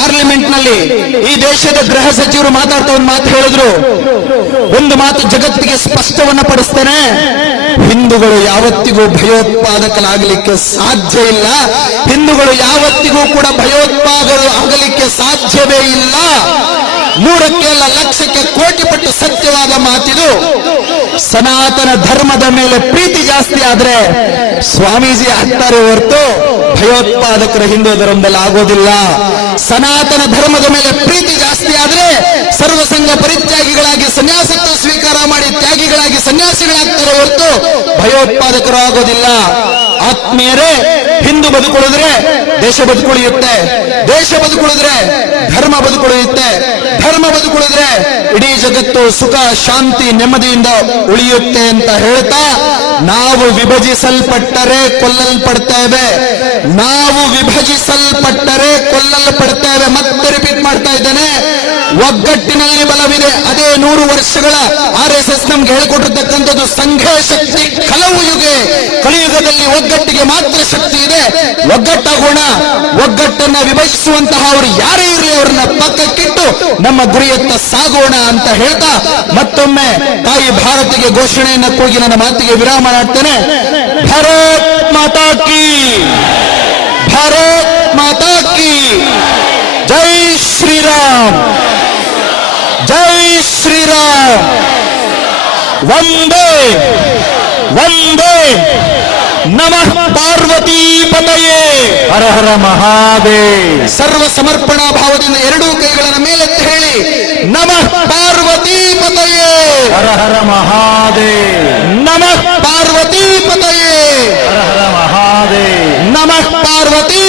Parliament ನಲ್ಲಿ ಈ ದೇಶದ ಗೃಹ ಸಚಿವರು ಮಾತಾಡ್ತಾ ಒಂದು ಮಾತು ಹೇಳಿದ್ರು. ಒಂದು ಮಾತು ಜಗತ್ತಿಗೆ ಸ್ಪಷ್ಟವನ್ನ ಪಡಿಸ್ತೇನೆ, ಹಿಂದೂಗಳು ಯಾವತ್ತಿಗೂ ಭಯೋತ್ಪಾದಕರಾಗಲಿಕ್ಕೆ ಸಾಧ್ಯ ಇಲ್ಲ, ಹಿಂದೂಗಳು ಯಾವತ್ತಿಗೂ ಕೂಡ ಭಯೋತ್ಪಾದಕರು ಆಗಲಿಕ್ಕೆ ಸಾಧ್ಯವೇ ಇಲ್ಲ. ನೂರಕ್ಕೆ ಅಲ್ಲ, ಲಕ್ಷಕ್ಕೆ ಕೋಟಿ ಪಟ್ಟು ಸತ್ಯವಾದ ಮಾತಿದು. ಸನಾತನ ಧರ್ಮದ ಮೇಲೆ ಪ್ರೀತಿ ಜಾಸ್ತಿ ಆದ್ರೆ ಸ್ವಾಮೀಜಿ ಆಗ್ತಾರೆ ಹೊರತು ಭಯೋತ್ಪಾದಕರ ಹಿಂದೂ ಧರ್ಮದಲ್ಲಿ ಆಗೋದಿಲ್ಲ. ಸನಾತನ ಧರ್ಮದ ಮೇಲೆ ಪ್ರೀತಿ ಜಾಸ್ತಿ ಆದ್ರೆ ಸರ್ವಸಂಘ ಪರಿತ್ಯಾಗಿಗಳಾಗಿ ಸನ್ಯಾಸತ್ವ ಸ್ವೀಕಾರ ಮಾಡಿ ತ್ಯಾಗಿಗಳಾಗಿ ಸನ್ಯಾಸಿಗಳಾಗ್ತಾರೆ ಹೊರತು ಭಯೋತ್ಪಾದಕರು ಆಗೋದಿಲ್ಲ. ಆತ್ಮೀಯರೇ, ಹಿಂದೂ ಬದುಕುಳಿದ್ರೆ ದೇಶ ಬದುಕುಳಿಯುತ್ತೆ, ದೇಶ ಬದುಕುಳಿದ್ರೆ ಧರ್ಮ ಬದುಕುಳಿಯುತ್ತೆ, ಧರ್ಮ ಬದುಕುಳಿದ್ರೆ ಇಡೀ ಜಗತ್ತು ಸುಖ ಶಾಂತಿ ನೆಮ್ಮದಿಯಿಂದ ಉಳಿಯುತ್ತೆ ಅಂತ ಹೇಳ್ತಾ, ನಾವು ವಿಭಜಿಸಲ್ಪಟ್ಟರೆ ಕೊಲ್ಲಲ್ಪಡ್ತೇವೆ, ನಾವು ವಿಭಜಿಸಲ್ಪಟ್ಟರೆ ಕೊಲ್ಲಲ್ಪಡ್ತೇವೆ. ಮತ್ತೆ ರಿಪೀಟ್ ಮಾಡ್ತಾ ಇದ್ದೇನೆ, ಒಗ್ಗಟ್ಟಿನಲ್ಲಿ ಬಲವಿದೆ. ಅದೇ 100 ವರ್ಷಗಳ RSS ನಮ್ಗೆ ಹೇಳಿಕೊಟ್ಟಿರ್ತಕ್ಕಂಥದ್ದು ಸಂಘೇ ಶಕ್ತಿ ಕಲವು ಯುಗೆ, ಕಲಿಯುಗದಲ್ಲಿ ಒಗ್ಗಟ್ಟಿಗೆ ಮಾತ್ರ ಶಕ್ತಿ ಇದೆ. ಒಗ್ಗಟ್ಟಾಗೋಣ, ಒಗ್ಗಟ್ಟನ್ನ ವಿಭಜಿಸುವಂತಹ ಅವರು ಯಾರೇ ಇರಲಿ ಅವರನ್ನ ಪಕ್ಕಕ್ಕಿಟ್ಟು ನಮ್ಮ ಗುರಿಯತ್ತ ಸಾಗೋಣ ಅಂತ ಹೇಳ್ತಾ ಮತ್ತೊಮ್ಮೆ ತಾಯಿ ಭಾರತಿಗೆ ಘೋಷಣೆಯನ್ನ ಕೂಗಿ ನನ್ನ ಮಾತಿಗೆ ವಿರಾಮ ಮಾಡ್ತೇನೆ. ಭಾರತ್ ಮಾತಾ ಕಿ, ಭಾರತ್ ಮಾತಾ ಕಿ, ಜೈ ಶ್ರೀರಾಮ್, ಜೈ ಶ್ರೀರಾಮ್, ವಂದೇ ವಂದೇ ನಮಃ ಪಾರ್ವತಿ ಪತಯೇ, ಹರ ಹರ ಮಹಾದೇವ್. ಸರ್ವ ಸಮರ್ಪಣಾ ಭಾವದಿಂದ ಎರಡೂ ಕೈಗಳನ್ನ ಮೇಲೆತ್ತಿ ಹೇಳಿ, ನಮಃ ಪಾರ್ವತಿ ಪತಯೇ, ಹರ ಹರ ಮಹಾದೇವ್, ನಮಃ ಪಾರ್ವತಿ ಪತಯೇ, ಹರ ಹರ ಮಹಾದೇವ್, ನಮಃ ಪಾರ್ವತಿ